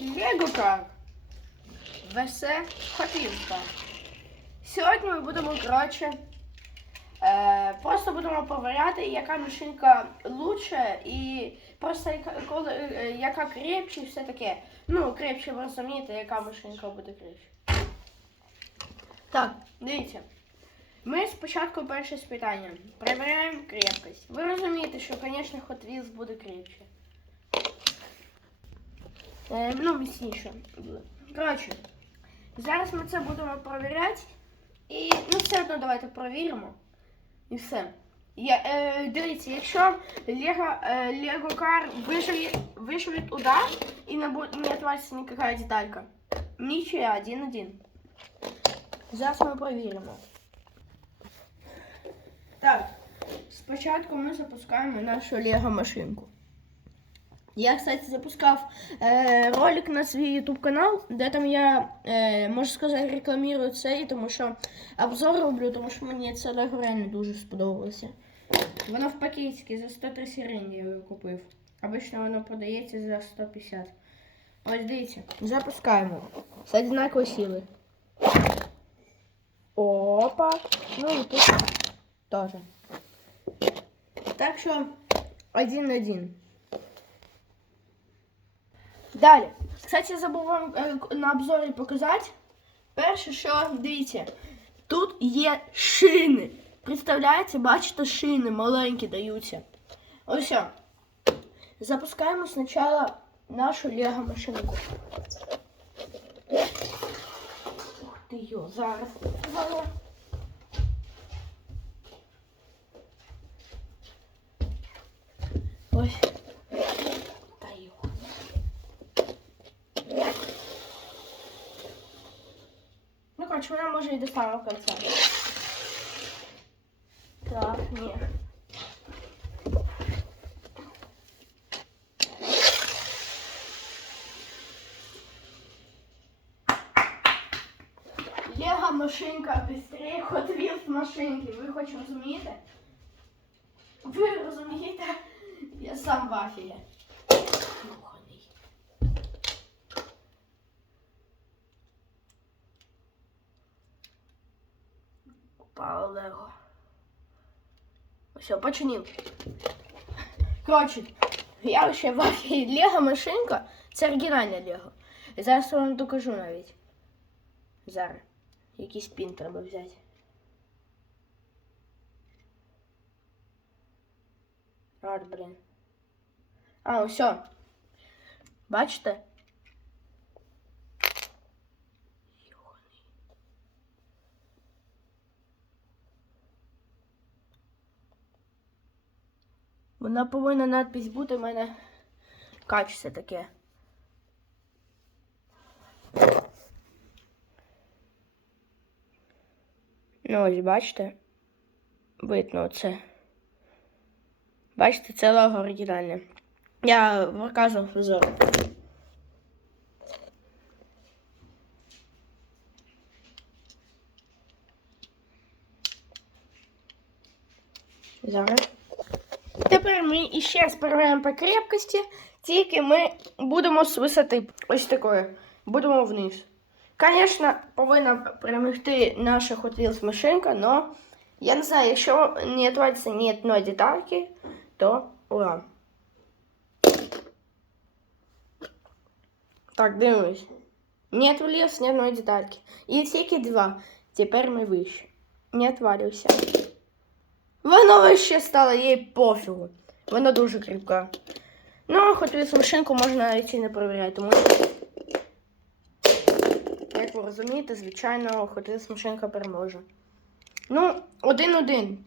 Лего Кар. ВС Хотівка. Сьогодні ми будемо, коротше, е, просто будемо перевіряти, яка машинка лучше і просто яка, коли, е, яка крепче і все таке. Ну, крепче ви розумієте, яка машинка буде крепче. Так, дивіться. Ми спочатку перше з питання. Перевіряємо крепкість. Ви розумієте, що, звісно, Hot Wheels буде крепче. Е, ну, міцніше. Коротше, зараз ми це будемо перевіряти. І ну все одно давайте перевіримо. І все. Я, е, дивіться, якщо Лего, е, Лего Кар виживет удар і не, буде, не отвалится никакая деталька. Нічия, один-один. Зараз ми перевіримо. Так, спочатку ми запускаємо нашу Лего машинку. Я, кстати, запускав е, ролик на свій YouTube канал, де там я, е, можу сказати, рекламірую цей, тому що обзор роблю, тому що мені це Лего реально дуже сподобалося. Воно в пакетиці за 103 гривні я його купив. Обично воно продається за 150. Ось дивіться, запускаємо. З однакової сили. Опа. Ну і тут теж. Так що один-один. Далі. Кстати, я забув вам е, на обзорі показати. Перше, що дивіться, тут є шини. Представляєте, бачите, шини маленькі даються. Ось. Запускаємо спочатку нашу лего машинку. Ух ти йо. Зараз. Ось. Та йо. Ну, короче, вона може і до самого кінця. Так, ні. Лего машинка быстрее Hot Wheels машинки. Ви хоч розумієте? Ви розумієте? Я сам в афілі. Лего. Все, починив. Коротше, я ще афілі Лего машинка. Це оригінальна Лего. І зараз я вам докажу навіть. Зараз. Якийсь пін треба взяти. От, блін. А, все. Бачите? Вона повинна надпись бути, в мене качество таке. Ну, ось бачите? Видно це. Бачите, це лого оригінальне. Я показував взор. Зараз. Тепер ми іще раз по крепкості, тільки ми будемо з висоти ось такої. Будемо вниз. Звісно, повинна перемогти наша Hot Wheels машинка, но я не знаю, якщо не отвалится ні одної детальки, то ура. Так, дивимось. Не отвалилось ні одної детальки. І тільки два. Тепер ми вище. Не отвалився. Воно вище стало, їй пофігу. Воно дуже кріпка. Ну, Hot Wheels машинку можна навіть і не перевіряти, тому що як ви розумієте, звичайно, Wheels машинка переможе. Ну, один-один.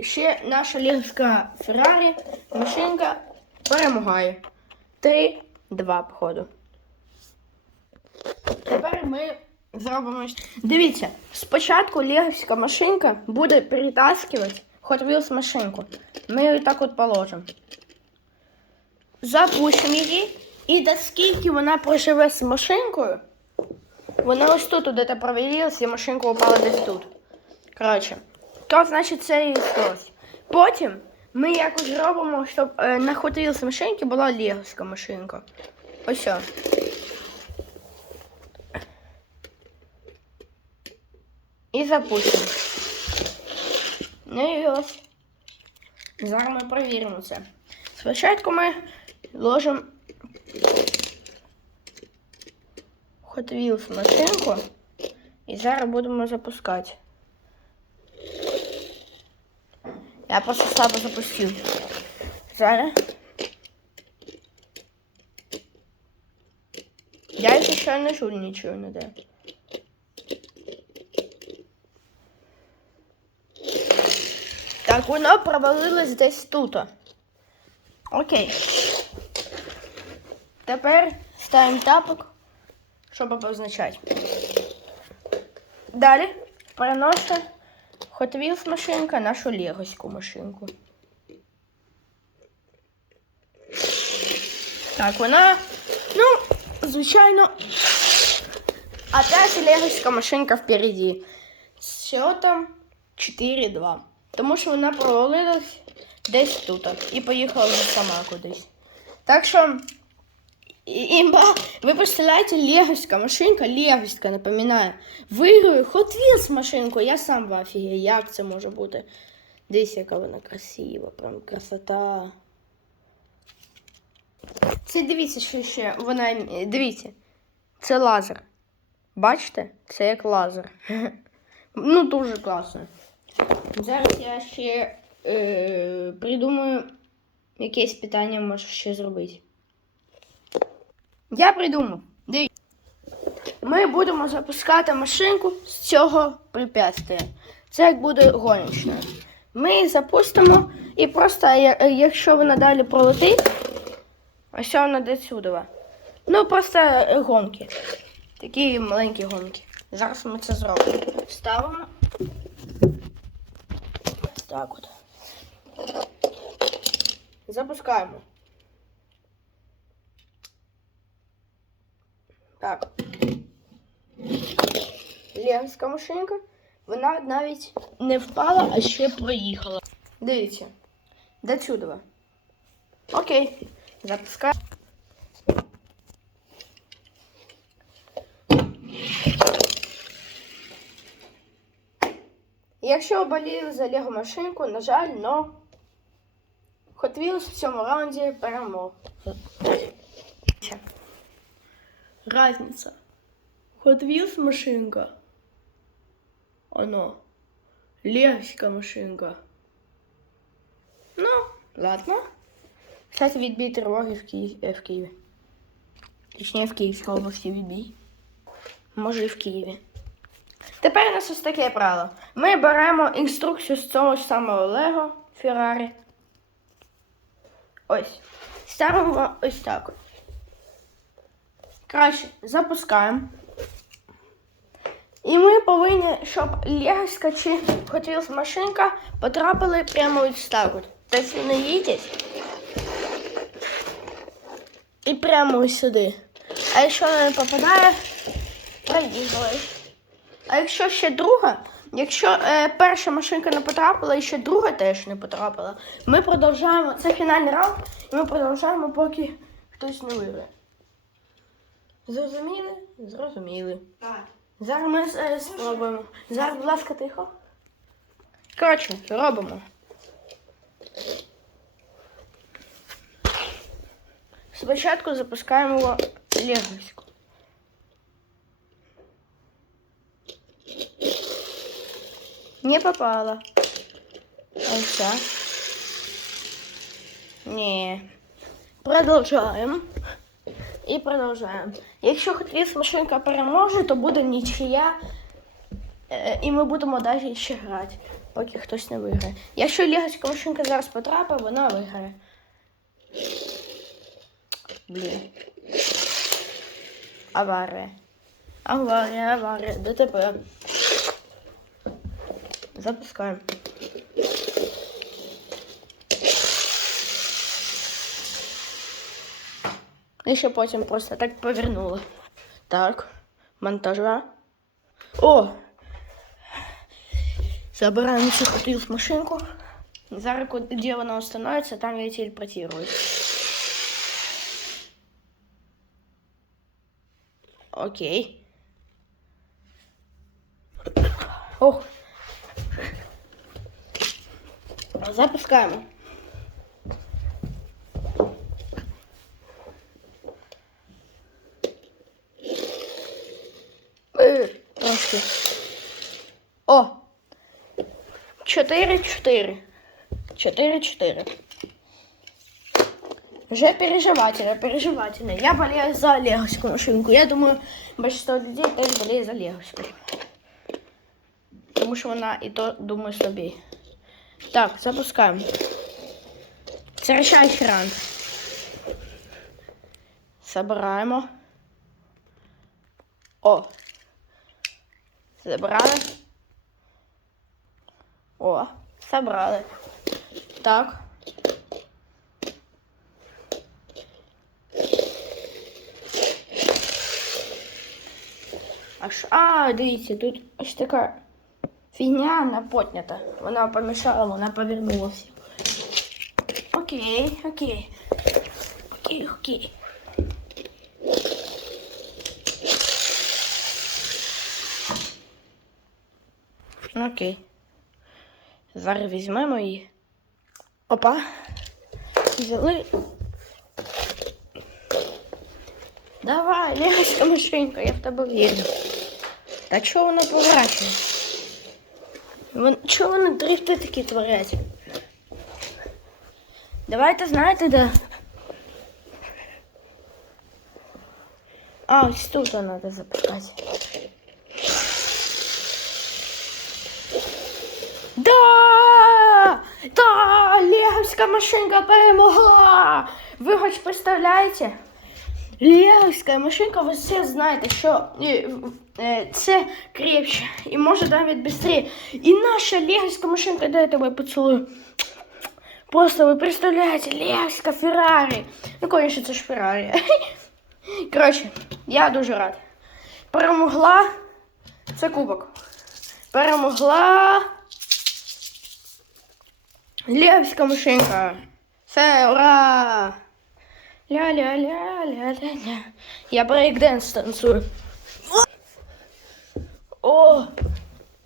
Ще наша лірська Феррарі машинка перемагає. Три-два, походу. Тепер ми зробимо. Дивіться, спочатку легівська машинка буде перетаскувати Hot Wheels машинку. мы ее так вот положим, запустим ее и до скільки вона проживет с машинкою, вона ось тут де-то провірилась і машинка упала десь тут. короче, то значить це і потом мы ми якось робимо, щоб е, э, на Hot Wheels машинки была леговська машинка. Ось. О. І запустимо. Ну і ось. Зараз ми перевіримо це. Спочатку ми ложимо Hot Wheels машинку і зараз будемо запускати. Я просто слабо запустив. Зараз. Я ще не нічого не де. Так, воно провалилось десь тут. Окей. Тепер ставимо тапок, щоб обозначати. Далі переносимо Hot Wheels машинка нашу легоську машинку. Так, вона, ну, звичайно, опять легоська машинка впереді. Що там? 4-2. Тому що вона провалилась десь тут і поїхала сама кудись. Так що, імба, ви представляєте, легоська машинка, легоська, напоминаю, виграю Hot Wheels машинку, я сам в афігі, як це може бути. Дивіться, яка вона красива, прям красота. Це дивіться, що ще вона, дивіться, це лазер. Бачите? Це як лазер. Ну, дуже класно. Зараз я ще е, придумаю якесь питання можу ще зробити. Я придумав. Дивіться. Ми будемо запускати машинку з цього препятствия. Це як буде гоночна. Ми її запустимо і просто, якщо вона далі пролетить, ось вона до сюди. Ну, просто е, гонки. Такі маленькі гонки. Зараз ми це зробимо. Ставимо. Так от. Запускаємо. Так. Легська машинка. Вона навіть не впала, а ще проїхала. Дивіться. До чудова. Окей. Запускаємо. Якщо оболіли за Лего машинку, на жаль, но Hot Wheels в цьому раунді перемог. Разниця. Hot Wheels машинка. Оно. Легська машинка. Ну, ладно. Кстати, відбій тривоги в, Ки... е, в Києві. Точніше, в Київській області відбій. Може і в Києві. Тепер у нас ось таке правило. Ми беремо інструкцію з цього ж самого Лего Феррарі. Ось. Ставимо ось так. Краще запускаємо. І ми повинні, щоб легоська чи Wheels машинка потрапили прямо ось так. Тобто вони їдять. І прямо ось сюди. А якщо вона не попадає, проїхали. А якщо ще друга, якщо е, перша машинка не потрапила і ще друга теж не потрапила, ми продовжуємо. Це фінальний раунд, і ми продовжуємо, поки хтось не виграє. Зрозуміли? Зрозуміли. Так. Зараз ми е, спробуємо. Зараз, будь ласка, тихо. Коротше, робимо. Спочатку запускаємо легоську. Не попала. Ось так. Ні. Продовжуємо. І продовжуємо. Якщо Хитріс машинка переможе, то буде нічия. І ми будемо далі ще грати, поки хтось не виграє. Якщо лігочка машинка зараз потрапить, вона виграє. Блін. Аварія. Аварія, аварія. ДТП. Запускаємо. І ще потім просто так повернула. Так, монтажа. О! Забираємо цю Hot Wheels машинку. Зараз, де вона установиться, там я телепортирую. Окей. Ох. Запускаємо. Е, Трошки. О! 4-4. 4-4. Вже переживательно, переживательно. Я болею за леговську машинку. Я думаю, большинство людей теж болеє за леговську. Тому що вона і то думає собі. Так, запускаємо. Це ранг. Забираємо. О. Забрали. О, забрали. Так. Аж, а, дивіться, тут ось така фігня напотнята. Вона помішала, вона повернулася. Окей, окей. Окей, окей. Окей. Зараз візьмемо її. Опа. Взяли. Давай, легочка машинка, я в тебе вірю. Та чого вона поворачує? Вон, чого вони дрифти такі творять? Давайте знаєте, де? А, ось тут треба запускати. Да! Да! Леговська машинка перемогла! Ви хоч представляєте? Леговська машинка, ви все знаєте, що е, е, це крепче і може навіть швидше. І наша леговська машинка, дай я тебе поцілую. Просто ви представляєте, леговська Феррарі. Ну, конечно, це ж Феррарі. Коротше, я дуже рад. Перемогла. Це кубок. Перемогла. Левська машинка. Все, ура! Ля-ля-ля-ля-ля-ля. Я брейкденс танцую. О!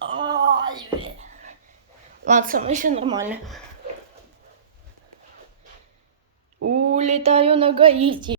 Ай! Ладно, со мной все нормально. Улетаю на Гаити.